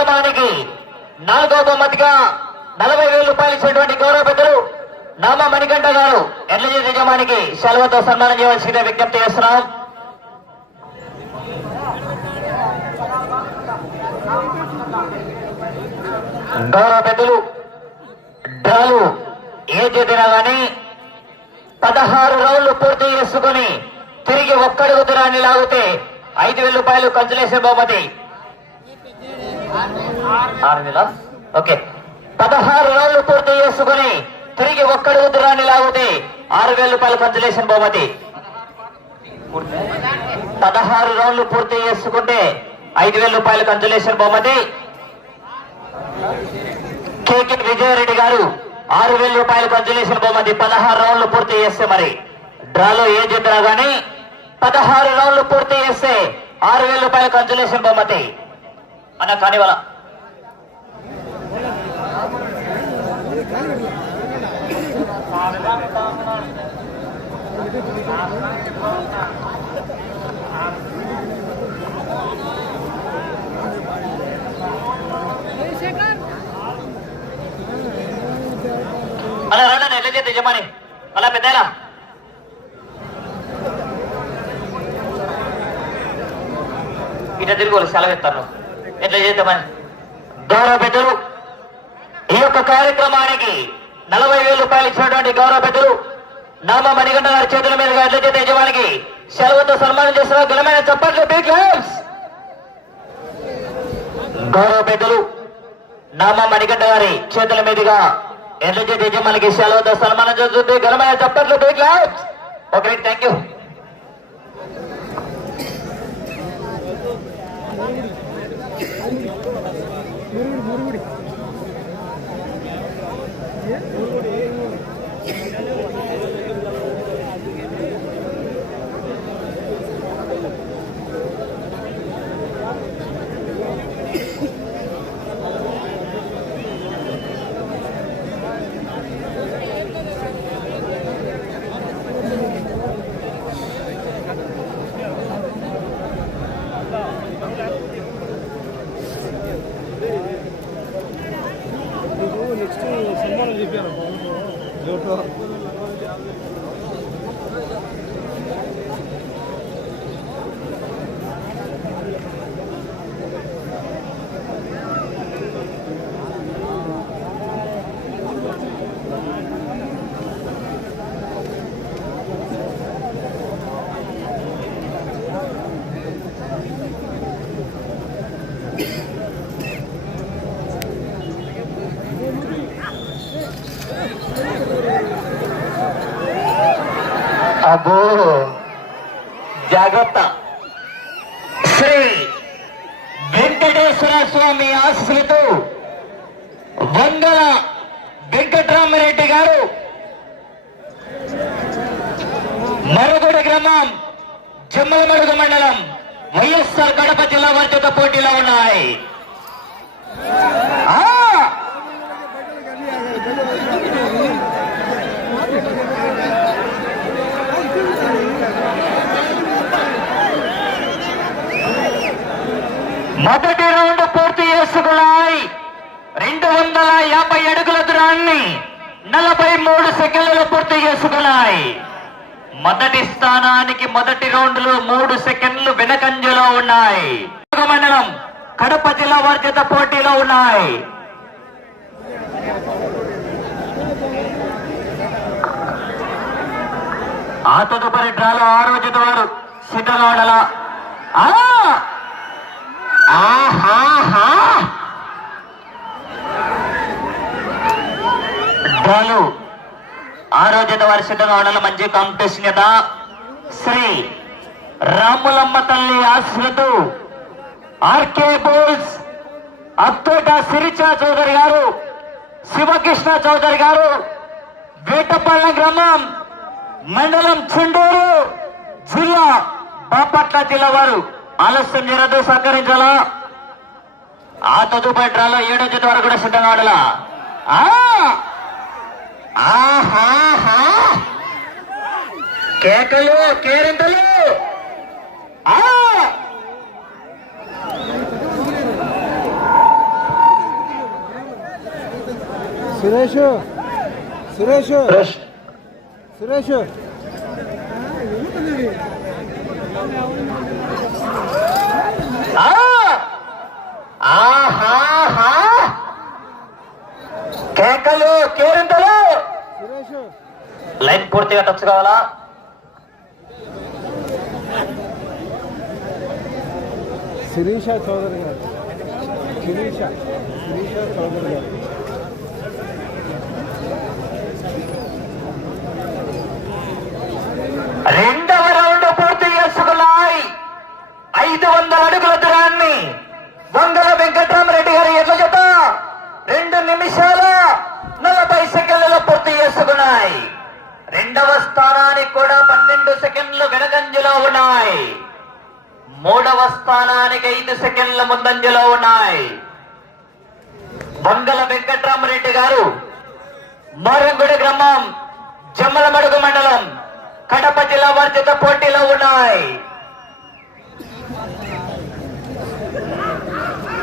కార్యక్రమానికి నాలుగో బహుమతిగా నలభై వేల రూపాయలు ఇచ్చినటువంటి గౌరవ పెద్దలు నామ మణికంఠ గారు ఎల్జీ యజమానికి సెలవుతో సన్మానం చేయవలసిందే విజ్ఞప్తి చేస్తున్నాం. గౌరవ పెద్దలు డాలు ఏ చేతినా కానీ పదహారు రౌండ్లు పూర్తి చేసుకుని తిరిగి ఒక్కడుగు దూరాన్ని లాగితే ఐదు వేల రూపాయలు కంచులేసే బహుమతి. ఆరు నెల ఓకే. పదహారు రోజులు పూర్తి చేసుకుని తిరిగి ఒక్కడుగు ఉద్రాన్ని లాగితే ఆరు వేల రూపాయలు కంజలేషన్ బహుమతి. పదహారు రౌండ్లు పూర్తి చేసుకుంటే ఐదు వేల రూపాయలు కంజలేషన్ బహుమతి. కేకే విజయారెడ్డి గారు ఆరు వేల రూపాయలు కంజలేషన్ బహుమతి. పదహారు రౌండ్లు పూర్తి చేస్తే మరి డ్రాలో ఏ చెప్పినా గానీ పదహారు రౌండ్లు పూర్తి చేస్తే ఆరు వేల రూపాయలు కంజలేషన్ బహుమతి. అన్న కానివల అలా రండి ఎట్లా చేస్తే యజమాని అలా పెద్దలా ఇట్లా తిరిగి వాళ్ళు సెలవు ఇస్తారు ఎట్లా చేద్దామని? గౌరవ పెద్దలు ఈ యొక్క కార్యక్రమానికి నలభై వేల రూపాయలు ఇచ్చినటువంటి గౌరవ పెద్దలు నామ మణిగంట గారి చేతుల మీదుగా ఎట్ల యజమానికి సెలవుతో సన్మానం చేస్తున్న ఘనమైన చప్పట్లు గౌరవ పెద్దలు నామ మణిగంట గారి చేతుల మీదుగా ఎట్లయితే యజమానికి సెలవుతో సన్మానం చేస్తుంది ఘనమైన చప్పట్లు బిగ్ ఓకే థ్యాంక్ యూ అబ్బో. జాగ్రత్త. శ్రీ వెంకటేశ్వర స్వామి ఆశ్రితు వందల వెంకటరామరెడ్డి గారు. మరుగుడి గ్రామం చెమ్మలమడుగు మండలం వైఎస్ఆర్ కడప జిల్లా వర్గత పోటీలో ఉన్నాయి ఆ! మొదటి రౌండ్ పూర్తి చేసుకున్నాయి. రెండు వందల యాభై అడుగుల దూరాన్ని నలభై మూడు సెకండ్లు పూర్తి చేసుకున్నాయి. మొదటి స్థానానికి మొదటి రౌండ్లో మూడు సెకండ్లు వెనకంజలో ఉన్నాయి. మండలం కడప జిల్లా వర్గత పోటీలో ఉన్నాయి. ఆ తదుపరి డ్రాలో ఆరో వారు సిద్ధలాడల ఆహాహా డ్రాలు ఆరో జత వారి సిద్ధంగా ఉండాలి మంచి కాంపిటీషన్ జత శ్రీ రాములమ్మ తల్లి ఆశ్రతు ఆర్కే బోల్స్ అత్తోట సిరిచ చౌదరి గారు శివకృష్ణ చౌదరి గారు వేటపల్ల గ్రామం మండలం చుండూరు జిల్లా బాపట్ల జిల్లా వారు. ఆలస్యం జరదు సహకరించాలా ఆ తదుపరి డ్రాలో ఏడో జత వరకు కూడా సిద్ధంగా ఆడాలా! కేకలు కేరింతలు ఆ! సురేష్ సురేష్ రష్. సురేష్ కేకలు కేరింతలు! లైన్ పూర్తిగా టచ్ కావాలా? శిరీష చౌదరి గారు. శిరీష శిరీష చౌదరి గారు. రెండవ రౌండ్ పూర్తి చేసుకున్నాయి. ఐదు వందల అడుగుల దూరాన్ని వంగల వెంకటరామరెడ్డి గారి ఎట్ల రెండు నిమిషాల నలభై సెకండ్లలో పూర్తి చేసుకున్నాయి. రెండవ స్థానానికి కూడా పన్నెండు సెకండ్లు వెనకంజలో ఉన్నాయి. మూడవ స్థానానికి ఐదు సెకండ్ల ముందంజలో ఉన్నాయి. వంగల వెంకటరామరెడ్డి గారు మరుగుడి గ్రామం జమ్మలమడుగు మండలం కడప జిల్లా వారి చేత పోటీలో ఉన్నాయి.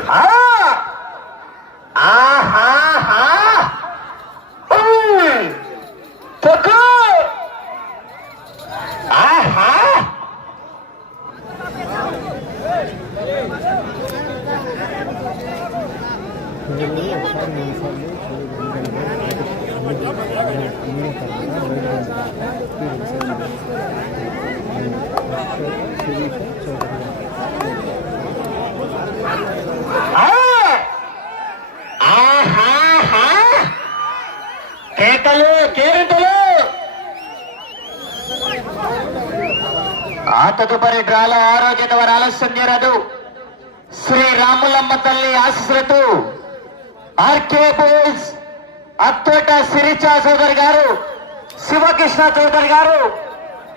ఆ! ఆహాహా! ఉయ్! తొక్కు! ఆహా! శిరీష చౌదరి గారు ఆ! ఆహాహా! కేకలు కేరింతలు ఆ తదుపరి డ్రాలో ఆరో జత వారు ఆలస్యం చేరదు. శ్రీ రాములమ్మ తల్లి ఆశీస్సులతో ఆర్కే బోల్స్ అత్తోట సిరిచా చౌదరి గారు శివకృష్ణ చౌదరి గారు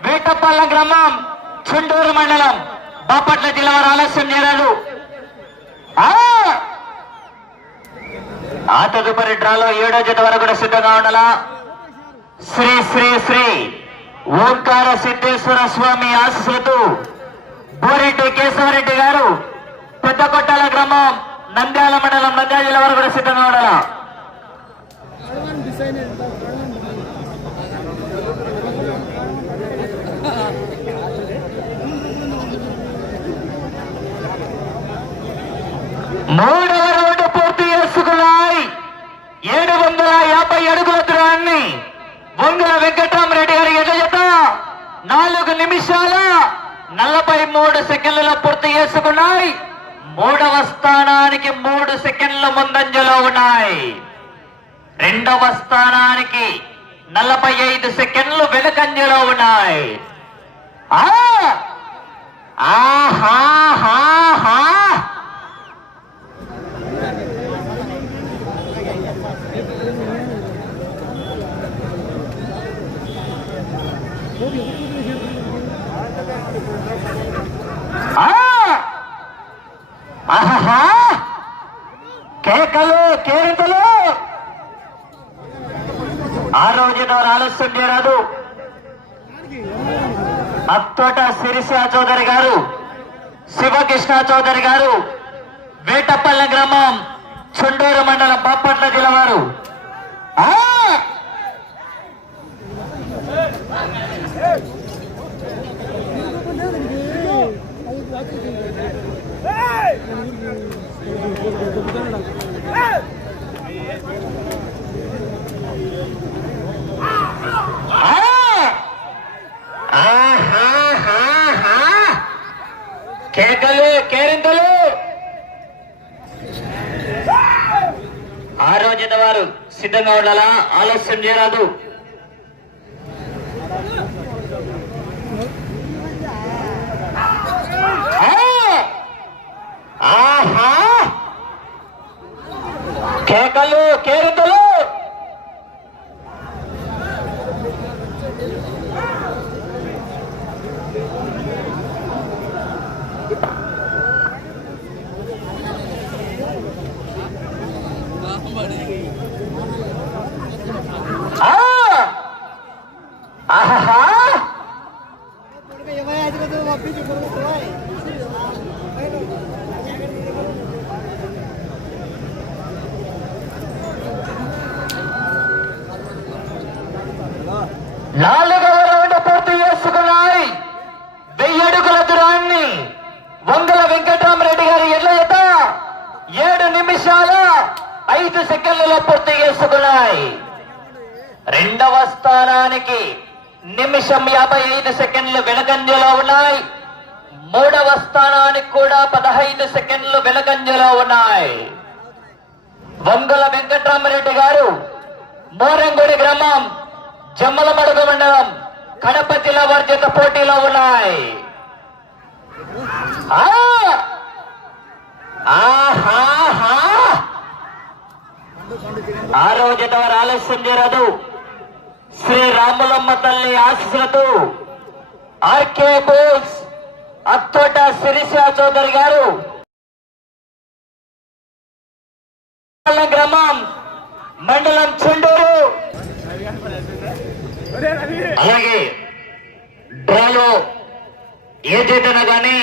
వేటపల్ల గ్రామం చుండూరు మండలం బాపట్ల జిల్లా వారు ఆలస్యం చేరారు ఆ! ఆ తదుపరి డ్రాలో ఏడో జత వరకు కూడా సిద్ధంగా ఉండాలా? శ్రీ శ్రీ శ్రీ. ఓంకార సిద్ధేశ్వర స్వామి ఆశీస్సులతో బోరెడ్డి కేశవరెడ్డి గారు పెద్ద కొట్టాల గ్రామం నంద్యాల మండలం నంద్యాల జిల్లా వరకు కూడా సిద్ధంగా ఉండాల? మూడవ రౌండ్ పూర్తి చేసుకున్నాయి. ఏడు వందల యాభై అడుగుల దూరాన్ని వంగల వెంకటరామరెడ్డి గారి నాలుగు నిమిషాల నలభై మూడు సెకండ్లలో పూర్తి చేసుకున్నాయి. మూడవ స్థానానికి మూడు సెకండ్ల ముందంజలో ఉన్నాయి. రెండవ స్థానానికి నలభై ఐదు సెకండ్లు వెనుకంజలో ఉన్నాయి. ఆ! ఆహాహాహా! ఆ! ఆహాహా! కేకలు కేరింతలు. ఆ రోజున ఆలస్యం చేయరాదు. అత్తోట శిరిష చౌదరి గారు శివకృష్ణ చౌదరి గారు వేటపల్లె గ్రామం చుండూరు మండలం బాపట్ల జిల్లా వారు. ఆ! ఆ! ఆహాహాహా! కేకలు కేరింతలు ఆ రోజు వారు సిద్ధంగా ఉండాలా ఆలస్యం చేయరాదు. ఆహా! కేకలు కేరింతలు ఆ! ఆహాహా నాలుగవ రౌండ్ పూర్తి చేసుకున్నాయి వెయ్యి అడుగుల దూరాన్ని వంగల వెంకటరామరెడ్డి గారి ఎడ్ల జత ఏడు నిమిషాల ఐదు సెకండ్లలో పూర్తి చేసుకున్నాయి రెండవ స్థానానికి నిమిషం యాభై ఐదు సెకండ్లు వెనకంజలో ఉన్నాయి. మూడవ స్థానానికి కూడా పదహైదు సెకండ్లు వెనకంజలో ఉన్నాయి. వంగుల వెంకటరామరెడ్డి గారు మోరంగుడి గ్రామం జమ్మలమడుగు మండలం కడప జిల్లా వర్జిత పోటీలో ఉన్నాయి. ఆ! ఆ రోజు ఆలస్యం జరదు శ్రీ రాములమ్మ తల్లి ఆశీస్సులతో ఆర్కే బోస్ అత్తోట శిరీష చౌదరి గారు. గ్రామం మండలం చెండూరు. అలాగే డ్రాలో ఏదైనా కానీ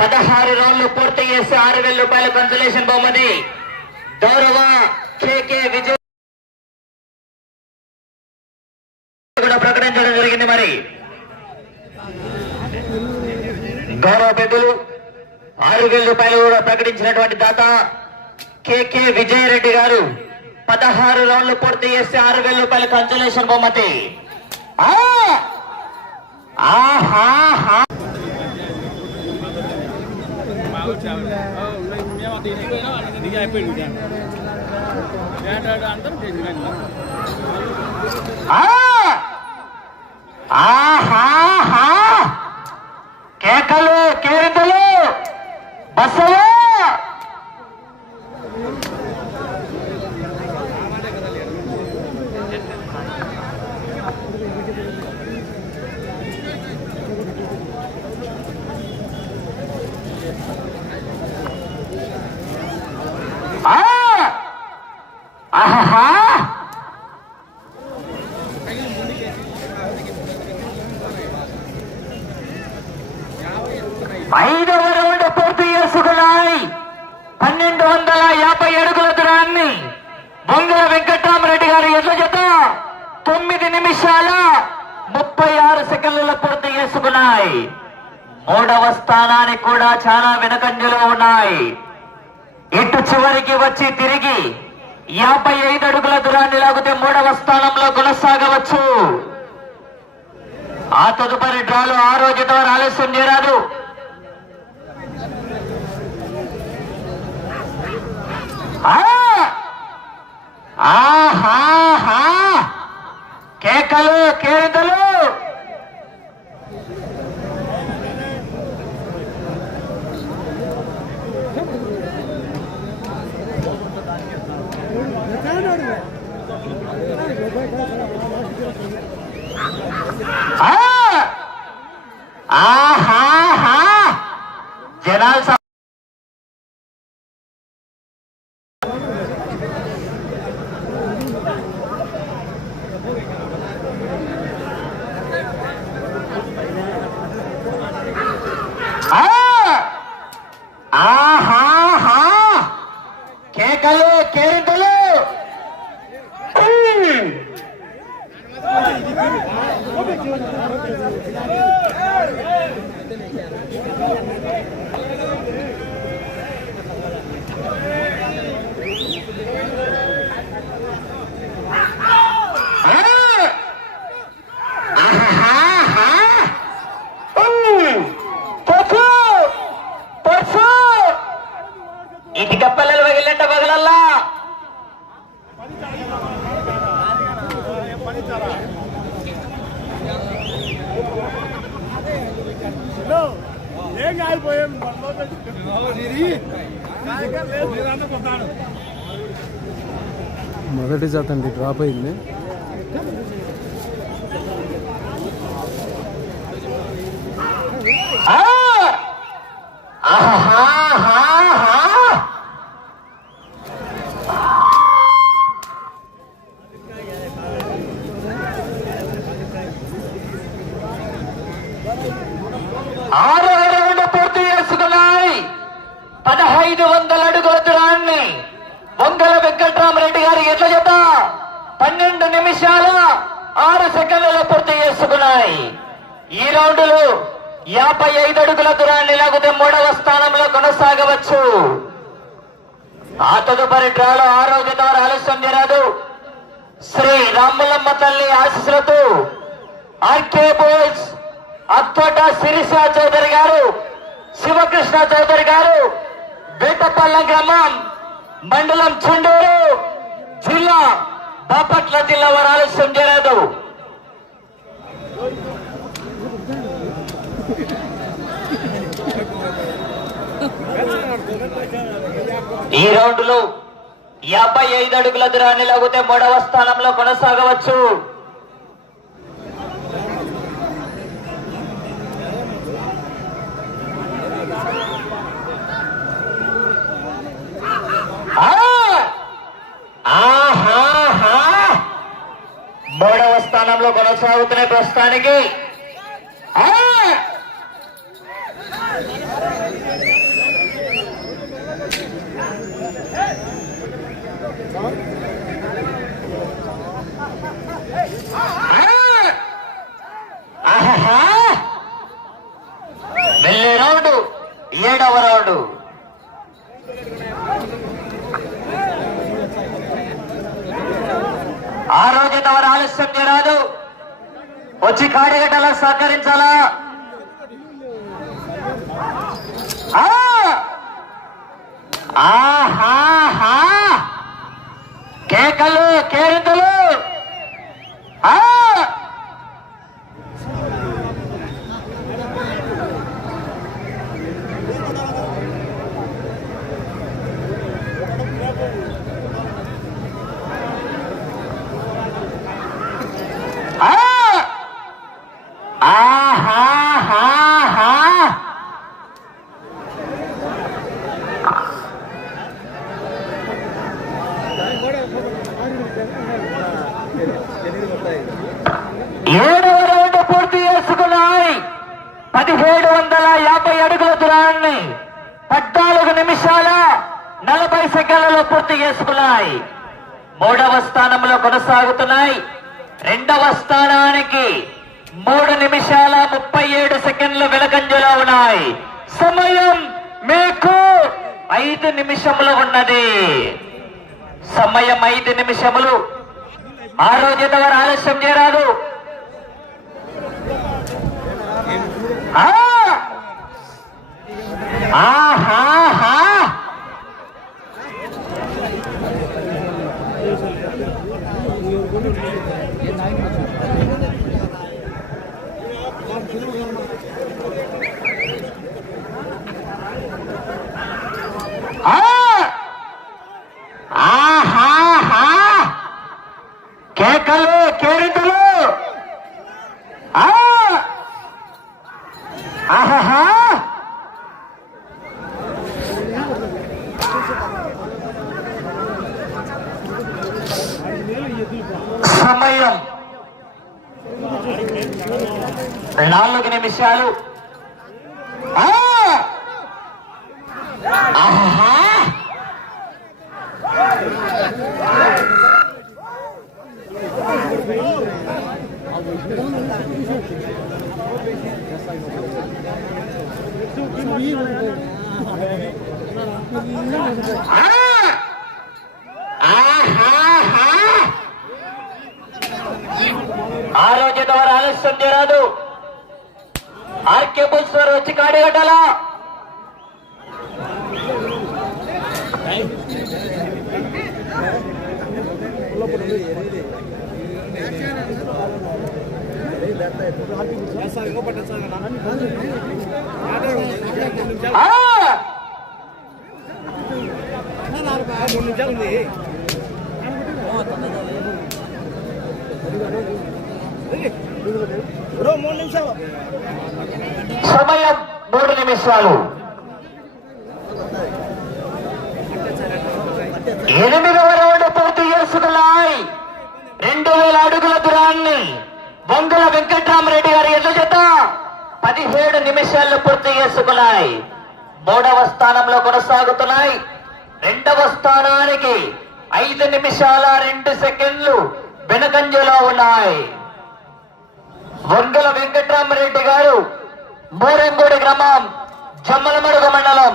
పదహారు రౌండ్లు పూర్తి చేసి ఆరు వేల రూపాయల కన్సలేషన్ బహుమతి. గౌరవ కేకే విజయ్ మరి గౌరవ పెద్దలు ఆరు వేల రూపాయలు కూడా ప్రకటించినటువంటి దాత కేకే విజయరెడ్డి గారు పదహారు రౌండ్లు పూర్తి చేస్తే ఆరు వేల రూపాయల కన్సలేషన్ బహుమతి. ఆ! ఆహాహా! ఆ! ఆహాహా! కేకలు కేరింతలు బస్సులు ఆ! ఆహాహా! ఐదవ రౌండ్ పూర్తి చేసుకున్నాయి పన్నెండు వందల యాభై అడుగుల దూరాన్ని బొంగుల వెంకట్రామరెడ్డి గారి ఎడ్ల జత తొమ్మిది నిమిషాల ముప్పై ఆరు సెకండ్లలో పూర్తి చేసుకున్నాయి. మూడవ స్థానానికి కూడా చాలా వెనకంజలో ఉన్నాయి. ఇటు చివరికి వచ్చి తిరిగి యాభై ఐదు అడుగుల దూరాన్ని లాగితే మూడవ స్థానంలో కొనసాగవచ్చు. ఆ తదుపరి డ్రాలో ఆ రోజు ద్వారా ఆలస్యం చేరాదు ఆహా! కేకలు కేకలు అండి డ్రాప్ అయింది ఆ! సెకండ్లలో పూర్తి చేసుకున్నాయి. ఈ రౌండ్లో యాభై ఐదు అడుగుల దూరాన్ని లాగితే మూడవ స్థానంలో కొనసాగవచ్చు. ఆ తదుపరి డ్రాలో ఆరో ద్వారా ఆలస్యం జరగదు. శ్రీ రాములమ్మ తల్లి ఆశీస్సులతో R K boys Attota Sirisha Chowdary garu Sivakrishna Chowdary గారు వేటపల్లం గ్రామం మండలం చుండూరు జిల్లా బాపట్ల జిల్లా వారు ఆలస్యం జరగదు. ఈ రౌండ్లో యాభై ఐదు అడుగుల దూరాన్ని లాగితే మూడవ స్థానంలో కొనసాగవచ్చు. మూడవ స్థానంలో కొనసాగుతున్నాయి ప్రస్తుతానికి ఆ! ఆహాహా! వెళ్ళే రౌండ్ ఏడవ రౌండ్ ఆ రోజు తమరు ఆలస్యం చేయరాదు వచ్చి కాడిగడ్డలా సహకరించాలా? ఆహా కేకలు కేరింతలు ఆ! ఆ! ఆహాహాహా! ఏడవ రౌండ్ పూర్తి చేసుకున్నాయి పదిహేడు వందల యాభై అడుగుల దూరాన్ని పద్నాలుగు నిమిషాల నలభై సెకండ్లలో పూర్తి చేసుకున్నాయి మూడవ స్థానంలో కొనసాగుతున్నాయి రెండవ స్థానానికి మూడు నిమిషాల ముప్పై ఏడు సెకండ్లు వెలకంజలో ఉన్నాయి సమయం మీకు ఐదు నిమిషములు ఉన్నది సమయం ఐదు నిమిషములు. ఆ రోజు వారు ఆలస్యం చేయరాదు. ఆ! ఆహాహా! కేకలు కేరింతలు ఆ! ఆహాహా! సమయం నాలుగు నిమిషాలు ఆ! ఆహాహా! ఆ! రోజు వారు ఆలస్యం చేయరాదు ఆర్కే బుల్స్ వారు వచ్చి కాడిగట్టాలా ఆ! రాష్ట్రాలు ఎనిమిదవ రౌండ్ పూర్తి చేసుకున్నాయి. రెండు వేల అడుగుల దూరాన్ని బొంగుల వెంకట్రామరెడ్డి గారి ఎడ్ల చేత? పదిహేడు నిమిషాల్లో పూర్తి చేసుకున్నాయి. మూడవ స్థానంలో కొనసాగుతున్నాయి. రెండవ స్థానానికి ఐదు నిమిషాల రెండు సెకండ్లు వెనకంజలో ఉన్నాయి. వంగల వెంకట్రామరెడ్డి గారు మూరంగూడి గ్రామం జమ్మలమడుగు మండలం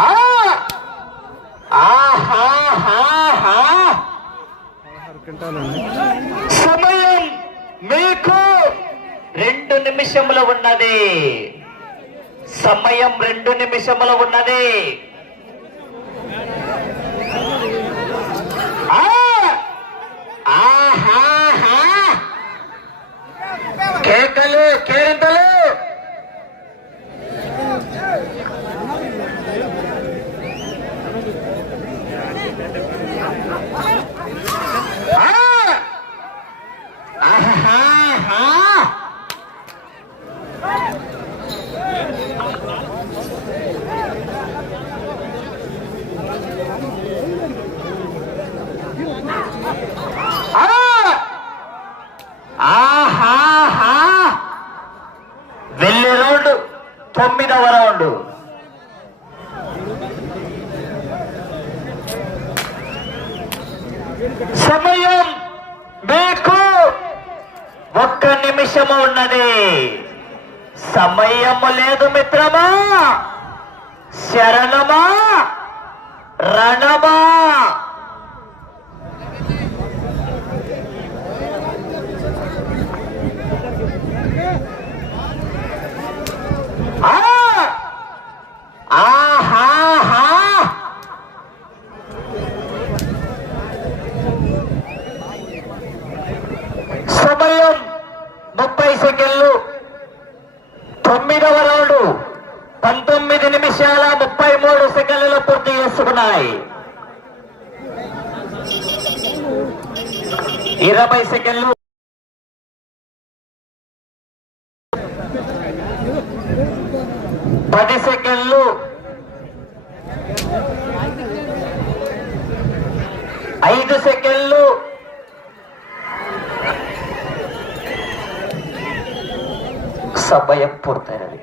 ఆ! ఆహాహాహా! ఆరు క్వింటాలండి సమయం మీకు రెండు నిమిషములు ఉన్నది. సమయం రెండు నిమిషములు ఉన్నది ఆ! ఆహాహా! కేకలు కేరింతలు ఆ! ఆహాహా! ఆ! ఆహాహా! వెళ్ళి రౌండ్ తొమ్మిదవ రౌండ్. సమయం మీకు. ఒక్క నిమిషము ఉన్నది. సమయము లేదు మిత్రమా. శరణమా. రణమా. సమయం ముప్పై సెకండ్లు. తొమ్మిదవ రౌండ్ పంతొమ్మిది నిమిషాల ముప్పై మూడు సెకండ్లలో పూర్తి చేసుకున్నాయి. ఇరవై సెకండ్లు. పది సెకండ్లు. ఐదు సెకండ్లు. సమయం పూర్తయినది.